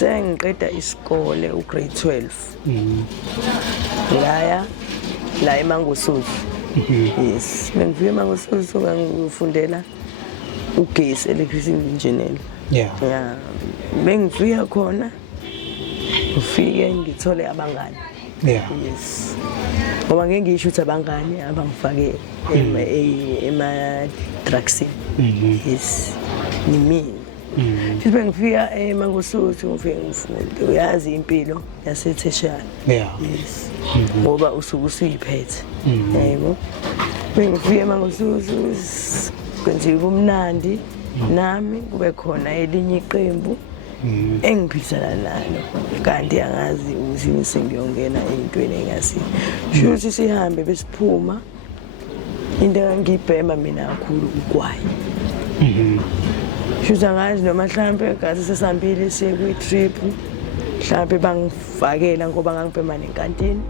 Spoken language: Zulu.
Sengiqeda isikole ugrade 12. Ngaya la eMangosuthu. Yes. Ngifike eMangosuthu ngifundela ugesi electrical engineer. Yeah. Yeah. Bengifika khona ngifike ngithole abangani. Yeah. Yes. Ngoba ngeke ngisho ukuthi abangani abangifake ema drugs. Yes. Ni mina. Futhi bengifika eMangosuthu ngifike ngifunde. Uyazi impilo yaseTheshana. Yeah. Yes. Ngoba usuke usuyiphethe. Yebo. Bengifike eMangosuthu kwenziwe kumnandi nami kube khona elinye iqembu engiphilisana nalo kanti angazi ukuthi sengiyongena ezintweni engasi. Futhi sihambe besiphuma into engibhema mina kakhulu ugwayi. Futhi angazi noma mhlambe ngathi sesihambile siye kwi trip mhlambe bangifakela ngoba ngangibhema nenkantini.